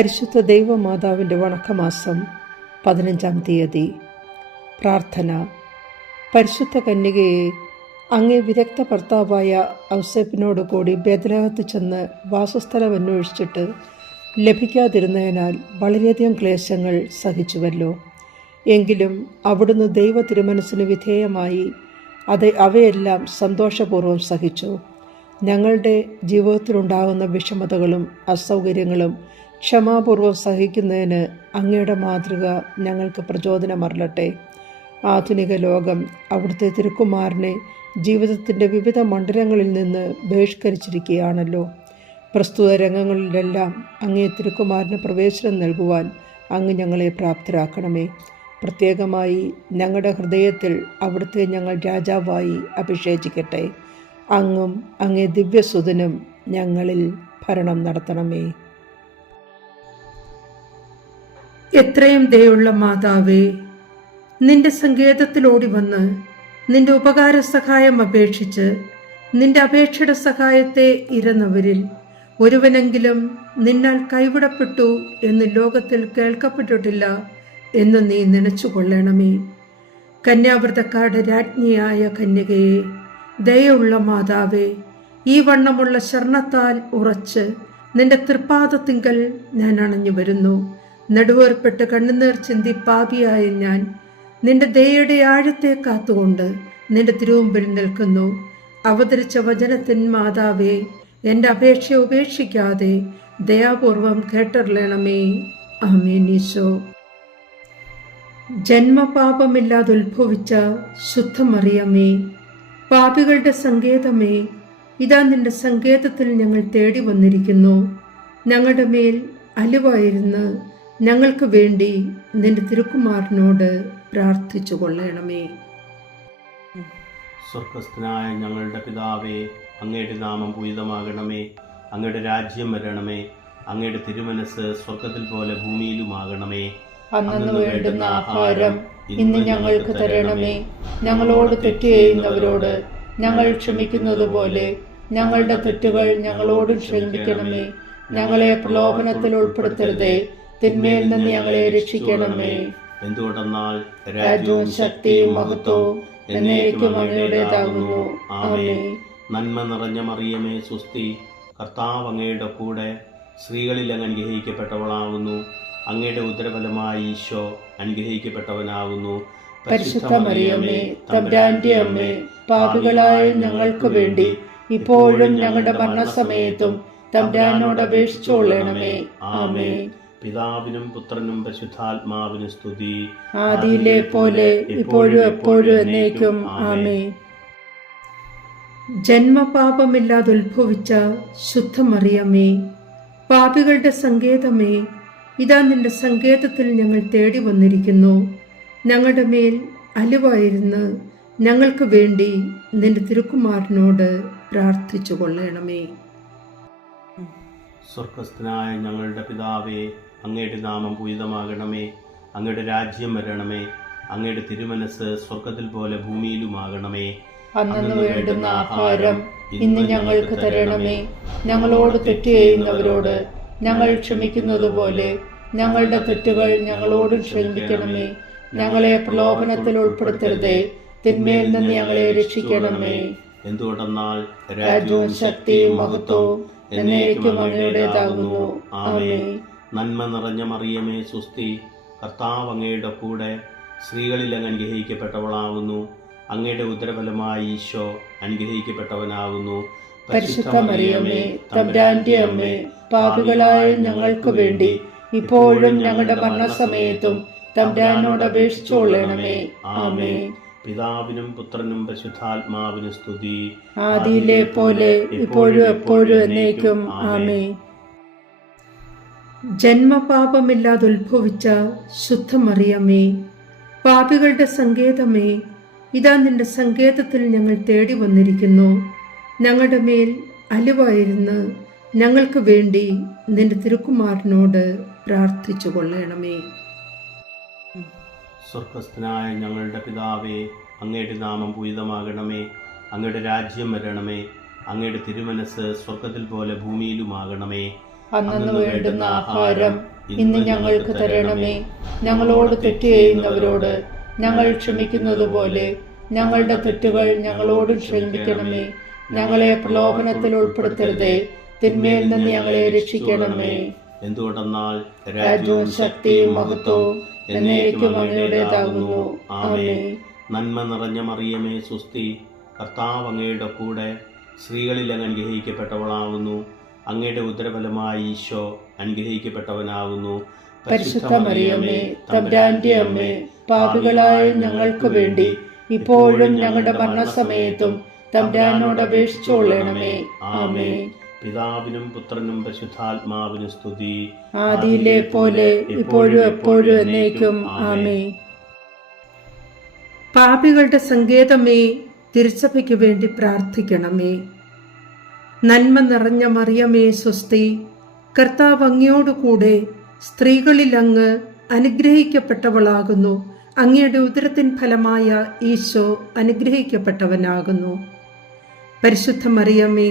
പരിശുദ്ധ ദൈവമാതാവിന്റെ വണക്കമാസം പതിനഞ്ചാം തീയതി. പ്രാർത്ഥന. പരിശുദ്ധ കന്യകയെ അങ്ങേ വിദഗ്ധ ഭർത്താവായ ഔസേപ്പിനോട് കൂടി ബേദലകത്ത് ചെന്ന് വാസസ്ഥലം അന്വേഷിച്ചിട്ട് ലഭിക്കാതിരുന്നതിനാൽ വളരെയധികം ക്ലേശങ്ങൾ സഹിച്ചുവല്ലോ. എങ്കിലും അവിടുന്ന് ദൈവ തിരുമനസ്സിന് വിധേയമായി അത് അവയെല്ലാം സന്തോഷപൂർവം സഹിച്ചു. ഞങ്ങളുടെ ജീവിതത്തിലുണ്ടാകുന്ന വിഷമതകളും അസൗകര്യങ്ങളും ക്ഷമാപൂർവം സഹിക്കുന്നതിന് അങ്ങയുടെ മാതൃക ഞങ്ങൾക്ക് പ്രചോദനമറലട്ടെ ആധുനിക ലോകം അവിടുത്തെ തിരുക്കുമാരനെ ജീവിതത്തിന്റെ വിവിധ മണ്ഡലങ്ങളിൽ നിന്ന് ബഹിഷ്കരിച്ചിരിക്കുകയാണല്ലോ. പ്രസ്തുത രംഗങ്ങളിലെല്ലാം അങ്ങേ തിരുക്കുമാരന് പ്രവേശനം നൽകുവാൻ അങ്ങ് ഞങ്ങളെ പ്രാപ്തരാക്കണമേ. പ്രത്യേകമായി ഞങ്ങളുടെ ഹൃദയത്തിൽ അവിടുത്തെ ഞങ്ങൾ രാജാവായി അഭിഷേചിക്കട്ടെ. അങ്ങും അങ്ങേ ദിവ്യസുതനും ഞങ്ങളിൽ ഭരണം നടത്തണമേ. എത്രയും ദയുള്ള മാതാവേ നിന്റെ സങ്കേതത്തിലോടി വന്ന് നിന്റെ ഉപകാര സഹായം അപേക്ഷിച്ച് നിന്റെ അപേക്ഷയുടെ സഹായത്തെ ഇരന്നവരിൽ ഒരുവനെങ്കിലും നിന്നാൽ കൈവിടപ്പെട്ടു എന്ന് ലോകത്തിൽ കേൾക്കപ്പെട്ടിട്ടില്ല എന്ന് നീ നനച്ചുകൊള്ളണമേ. കന്യാവ്രതക്കാരുടെ രാജ്ഞിയായ കന്യകയെ ദയുള്ള മാതാവേ ഈ വണ്ണമുള്ള ശരണത്താൽ ഉറച്ച് നിന്റെ തൃപ്പാദത്തിങ്കൽ ഞാൻ അണഞ്ഞു വരുന്നു. നടുവേർപ്പെട്ട് കണ്ണുനീർ ചിന്തി പാപിയായ ഞാൻ. നിന്റെ ദയയുടെ ആഴത്തെ കാത്തുകൊണ്ട് നിന്റെ തിരുമുമ്പിൽ നിൽക്കുന്നു. അവതരിച്ച വചനത്തിൻ മാതാവേ എന്റെ അപേക്ഷ ഉപേക്ഷിക്കാതെ ദയാപൂർവം കേട്ടറിയണമേ. ആമേനീശോ ജന്മപാപമില്ലാതെ ഉത്ഭവിച്ച ശുദ്ധമറിയമേ പാപികളുടെ സങ്കേതമേ ഇതാ നിന്റെ സങ്കേതത്തിൽ ഞങ്ങൾ തേടി വന്നിരിക്കുന്നു. ഞങ്ങളുടെ മേൽ അലിവായിരുന്ന് ഞങ്ങൾക്ക് വേണ്ടി നിന്റെ തിരുക്കുമാരനോട് പ്രാർത്ഥിച്ചു കൊള്ളണമേ. സ്വർഗസ്ഥനായ ഞങ്ങളുടെ പിതാവേ അങ്ങയുടെ നാമം പൂരിതമാകണമേ. അങ്ങയുടെ രാജ്യം വരണമേ. അങ്ങയുടെ തിരുമനസ് സ്വർഗത്തിൽ പോലെ ഭൂമിയിലുമാകണമേ. അന്നു വേണ്ടുന്ന ആഹാരം ഇന്ന് ഞങ്ങൾക്ക് തരണമേ. ഞങ്ങളോട് തെറ്റ് ചെയ്യുന്നവരോട് ഞങ്ങൾ ക്ഷമിക്കുന്നത് പോലെ ഞങ്ങളുടെ തെറ്റുകൾ ഞങ്ങളോട് ക്ഷമിക്കണമേ ഞങ്ങളെ പ്രലോഭനത്തിൽ ഉൾപ്പെടുത്തരുതേ. തിന്മയിൽ നിന്ന് ഞങ്ങളെ രക്ഷിക്കണമേ. എന്തുകൊണ്ടെന്നാൽ രാജ്യവും ശക്തിയും മഹത്വവും എന്നേക്കും അങ്ങയുടേതാകുന്നു. ആമേ നന്മ നിറഞ്ഞ മറിയമേ സുസ്തി കർത്താവ് അങ്ങയുടെ കൂടെ സ്ത്രീകളിൽ അങ്ങ് അനുഗ്രഹിക്കപ്പെട്ടവളാകുന്നു. അങ്ങയുടെ ഉദരഫലമായി ഈശോ അനുഗ്രഹിക്കപ്പെട്ടവനാകുന്നു. പരിശുദ്ധ മറിയമേ തമ്പുരാന്റെ അമ്മേ പാപികളായ ഞങ്ങൾക്ക് വേണ്ടി ഇപ്പോഴും ഞങ്ങളുടെ മരണസമയത്തും തമ്പ്രാനോട് അപേക്ഷിച്ചോളണമേ ആമേ പിതാവിനും പുത്രനും പരിശുദ്ധാത്മാവിനും സ്തുതി. ആദിയിലെ പോലെ ഇപ്പോഴും എപ്പോഴും എന്നേക്കും ആമേ ജന്മപാപമില്ലാതെ ഉത്ഭവിച്ച ശുദ്ധമറിയമേ പാപികളുടെ സങ്കേതമേ ഇതാ നിന്റെ സങ്കേതത്തിൽ ഞങ്ങൾ തേടി വന്നിരിക്കുന്നു. ഞങ്ങളുടെ മേൽ അലിവായിരുന്ന് ഞങ്ങൾക്ക് വേണ്ടി നിന്റെ തിരുക്കുമാരനോട് പ്രാർത്ഥിച്ചു കൊള്ളണമേ സ്വർഗസ്ഥനായ ഞങ്ങളുടെ പിതാവേ അങ്ങയുടെ നാമം പൂരിതമാകണമേ. അങ്ങയുടെ രാജ്യം വരണമേ. അങ്ങയുടെ തിരുമനസ് സ്വർഗത്തിൽ പോലെ ഭൂമിയിലുമാകണമേ. അന്നു വേണ്ടുന്ന ആഹാരം ഇന്ന് ഞങ്ങൾക്ക് തരണമേ. ഞങ്ങളോട് തെറ്റ് ചെയ്യുന്നവരോട് ഞങ്ങൾ ക്ഷമിക്കുന്നത് പോലെ ഞങ്ങളുടെ തെറ്റുകൾ ഞങ്ങളോട് ക്ഷമിക്കണമേ. ഞങ്ങളെ പ്രലോഭനത്തിൽ ഉൾപ്പെടുത്തരുതേ. തിന്മയിൽ നിന്ന് ഞങ്ങളെ രക്ഷിക്കണമേ. എന്തുകൊണ്ടെന്നാൽ രാജ്യവും ശക്തിയും മഹത്വവും എന്നേക്കും അങ്ങയുടേതാകുന്നു. ആമേ നന്മ നിറഞ്ഞ മറിയമേ സുസ്തി. കർത്താവ് അങ്ങയുടെ കൂടെ സ്ത്രീകളിൽ അങ്ങ് അനുഗ്രഹിക്കപ്പെട്ടവളാകുന്നു അങ്ങയുടെ ഉദരഫലമായി ഈശോ അനുഗ്രഹിക്കപ്പെട്ടവനാകുന്നു പരിശുദ്ധ മറിയമ്മേ തമ്പുരാന്റെ അമ്മേ പാപികളായ ഞങ്ങൾക്ക് വേണ്ടി ഇപ്പോഴും ഞങ്ങളുടെ മരണസമയത്തും തമ്പ്രാനോട് അപേക്ഷിച്ചോളണമേ ആമേ പിതാവിനും പുത്രനും പരിശുദ്ധാത്മാവിനും സ്തുതി. ആദിയിലെ പോലെ ഇപ്പോഴും എപ്പോഴും എന്നേക്കും ആമേ ജന്മപാപമില്ലാതെ ഉത്ഭവിച്ച ശുദ്ധമറിയമേ പാപികളുടെ സങ്കേതമേ ഇതാ നിന്റെ സങ്കേതത്തിൽ ഞങ്ങൾ തേടി വന്നിരിക്കുന്നു. ഞങ്ങളുടെ മേൽ അലിവായിരുന്ന് ഞങ്ങൾക്ക് വേണ്ടി നിന്റെ തിരുക്കുമാരനോട് പ്രാർത്ഥിച്ചു കൊള്ളണമേ സ്വർഗസ്ഥനായ ഞങ്ങളുടെ പിതാവേ അങ്ങയുടെ നാമം പൂരിതമാകണമേ. അങ്ങയുടെ രാജ്യം വരണമേ. അങ്ങയുടെ തിരുമനസ് സ്വർഗത്തിൽ പോലെ ഭൂമിയിലുമാകണമേ. അന്നു വേണ്ടുന്ന ആഹാരം ഇന്ന് ഞങ്ങൾക്ക് തരണമേ. ഞങ്ങളോട് തെറ്റ് ചെയ്യുന്നവരോട് ഞങ്ങൾ ക്ഷമിക്കുന്നത് പോലെ ഞങ്ങളുടെ തെറ്റുകൾ ഞങ്ങളോട് ക്ഷമിക്കണമേ. ഞങ്ങളെ പ്രലോഭനത്തിൽ ഉൾപ്പെടുത്തരുതേ. തിന്മയിൽ നിന്ന് ഞങ്ങളെ രക്ഷിക്കണമേ. എന്തുകൊണ്ടെന്നാൽ രാജ്യവും ശക്തിയും മഹത്വവും എന്നേക്കും അങ്ങയുടേതാകുന്നു. ആമേ നന്മ നിറഞ്ഞ മറിയമേ സുസ്തി. കർത്താവ് അങ്ങയുടെ കൂടെ സ്ത്രീകളിൽ അങ്ങ് അനുഗ്രഹിക്കപ്പെട്ടവളാകുന്നു. അങ്ങയുടെ ഉദരഫലമായി ഈശോ അനുഗ്രഹിക്കപ്പെട്ടവനാകുന്നു. പരിശുദ്ധ മറിയമേ തമ്പുരാന്റെ അമ്മേ പാപികളായ ഞങ്ങൾക്ക് വേണ്ടി ഇപ്പോഴും ഞങ്ങളുടെ മരണസമയത്തും തമ്പുരാനോട് അപേക്ഷിച്ചുകൊള്ളണമേ. ആമേ പിതാവിനും പുത്രനും പരിശുദ്ധാത്മാവിനും സ്തുതി. ആദിയിലെ പോലെ ഇപ്പോഴും എപ്പോഴും എന്നേക്കും ആമേ പാപികളുടെ സങ്കേതമേ തിരുസഭയ്ക്ക് വേണ്ടി പ്രാർത്ഥിക്കണമേ. നന്മ നിറഞ്ഞ മറിയമേ സ്വസ്തി കർത്താവ് അങ്ങയോടുകൂടെ സ്ത്രീകളിൽ അങ്ങ് അനുഗ്രഹിക്കപ്പെട്ടവളാകുന്നു. അങ്ങയുടെ ഉദരത്തിൻ ഫലമായ ഈശോ അനുഗ്രഹിക്കപ്പെട്ടവനാകുന്നു. പരിശുദ്ധ മറിയമ്മേ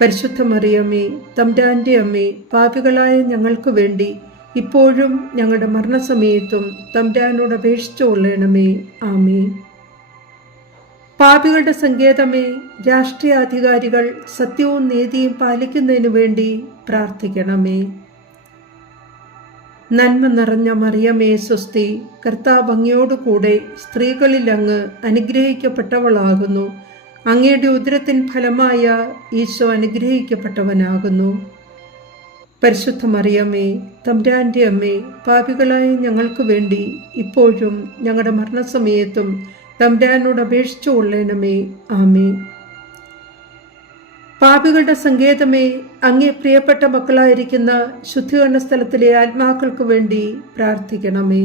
പരിശുദ്ധ മറിയമ്മേ തമ്പ്രാന്റെ അമ്മേ പാപികളായ ഞങ്ങൾക്ക് വേണ്ടി ഇപ്പോഴും ഞങ്ങളുടെ മരണസമയത്തും തമ്പ്രാനോട് അപേക്ഷിച്ചു കൊള്ളണമേ. ആമേ പാപികളുടെ സങ്കേതമേ രാഷ്ട്രീയാധികാരികൾ സത്യവും നീതിയും പാലിക്കുന്നതിനു വേണ്ടി പ്രാർത്ഥിക്കണമേ. നന്മ നിറഞ്ഞ മറിയമേ സ്വസ്തി കർത്താവ് അങ്ങയോടുകൂടെ സ്ത്രീകളിൽ അങ്ങ് അനുഗ്രഹിക്കപ്പെട്ടവളാകുന്നു. അങ്ങയുടെ ഉദരത്തിൻ ഫലമായ ഈശോ അനുഗ്രഹിക്കപ്പെട്ടവനാകുന്നു. പരിശുദ്ധ മറിയമ്മേ തമ്പ്രാന്റെ അമ്മേ പാപികളായ ഞങ്ങൾക്ക് വേണ്ടി ഇപ്പോഴും ഞങ്ങളുടെ മരണസമയത്തും തമ്പ്രാനോട് അപേക്ഷിച്ചു കൊള്ളേണമേ. ആമേ പാപികളുടെ സങ്കേതമേ അങ്ങേ പ്രിയപ്പെട്ട മക്കളായിരിക്കുന്ന ശുദ്ധീകരണ സ്ഥലത്തിലെ ആത്മാക്കൾക്ക് വേണ്ടി പ്രാർത്ഥിക്കണമേ.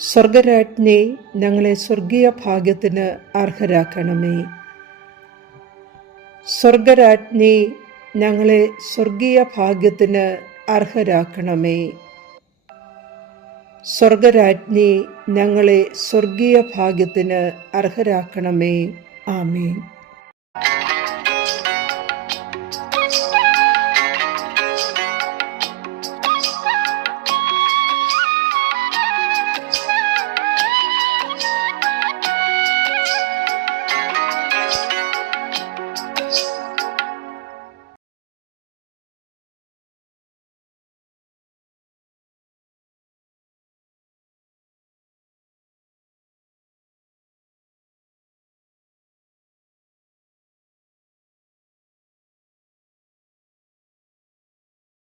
സ്വർഗരാജ്ഞി ഞങ്ങളെ സ്വർഗീയ ഭാഗ്യത്തിന് അർഹരാക്കണമേ. സ്വർഗരാജ്ഞി ഞങ്ങളെ സ്വർഗീയ ഭാഗ്യത്തിന് അർഹരാക്കണമേ. സ്വർഗരാജ്ഞി ഞങ്ങളെ സ്വർഗീയ ഭാഗ്യത്തിന് അർഹരാക്കണമേ. ആമേൻ.